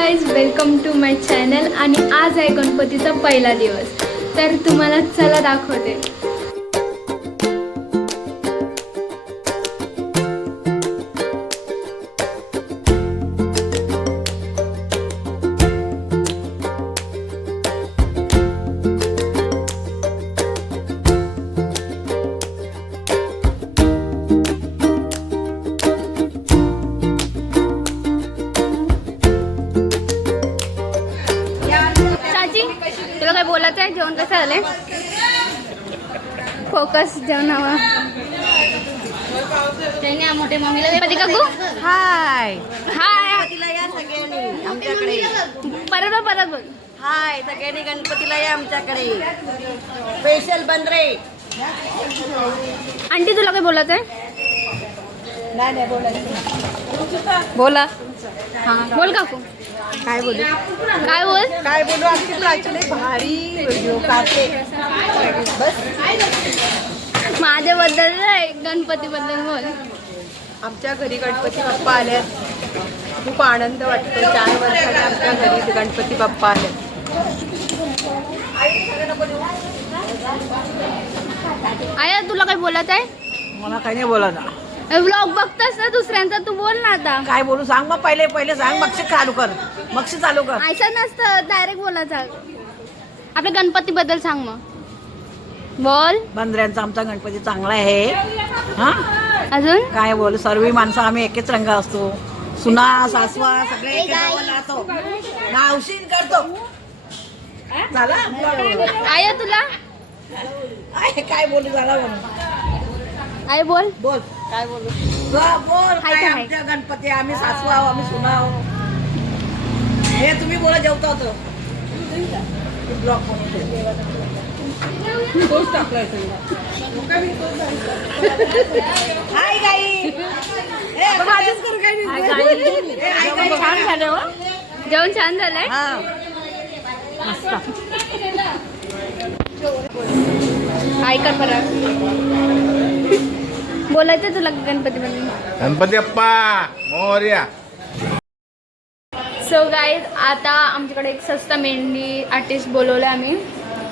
Guys, welcome to my channel. आणि आज आहे गणपतीचा पहिला दिवस, तर तुम्हाला चला दाखवते. तुला काय बोलायचं आहे? जेवण कसं आलंय? फोकस जेवणावर. मोठे मम्मीला पती काकू हाय हाय. गणपतीला या सगळ्यांनी आमच्याकडे. परत बोल. हाय सगळ्यांनी गणपतीला या आमच्याकडे. स्पेशल बंदरे. आंटी तुला काय बोलायचं आहे? नाही बोलायचं. बोला. हा बोल काकू. काय बोलू काय बोल. काय बोलू आमची प्राची भारी व्हिडिओ काढते. बस माझ्याबद्दल नाही, गणपतीबद्दल बोल. आमच्या घरी गणपती बाप्पा आल्यात. खूप आनंद वाटतो. 4 वर्षाने आमच्या घरी गणपती बाप्पा आल्यात. आया तुला काय बोलायचं आहे? मला काही नाही बोलायचं. व्लॉग बघतास ना दुसऱ्यांचा, तू बोल ना आता. काय बोलू सांग मग. पहिले सांग मग चालू कर. ऐसा नसतं, डायरेक्ट बोलायचं. आपल्या गणपती बद्दल सांग मग. बोल. बंदऱ्यांचा आमचा गणपती चांगला आहे. हा अजून काय बोलू. सर्व माणसं आम्ही एकच रंग असतो. सुना सासवा सगळे एक राहतो. नावशीन करतो. झाला आया तुला काय बोलू. झाला म्हणून आय बोल. बोल. काय बोलू. बोल. हाय काय का हाय? आमच्या गणपती आम्ही सासवा आहो, आम्ही सुना आहो. हे तुम्ही बोला. जेवता होतं ब्लॉक हाय गाई. छान झालं. जेवण छान झालंय. ऐका परत बोलायचं तुला गणपतीमध्ये. गणपती बाप्पा मोरया. सो गाईज, आता आमच्याकडे एक सस्ता मेहंदी आर्टिस्ट बोलवलं आम्ही,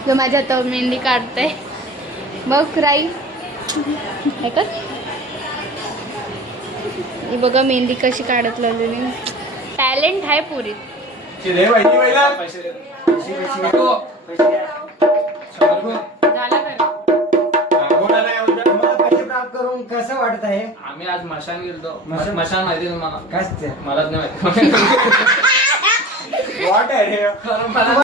जो माझ्या हातावर मेहंदी काढते. बघ राई, ऐकत ही बघा मेहंदी कशी काढत लागलेली. टॅलेंट आहे पुरी. करून कसं वाटत आहे? आम्ही आज मशान गेलो. मशान माहिती तुम्हाला? काय मलाच नाही माहिती. वाट आहे खरं मला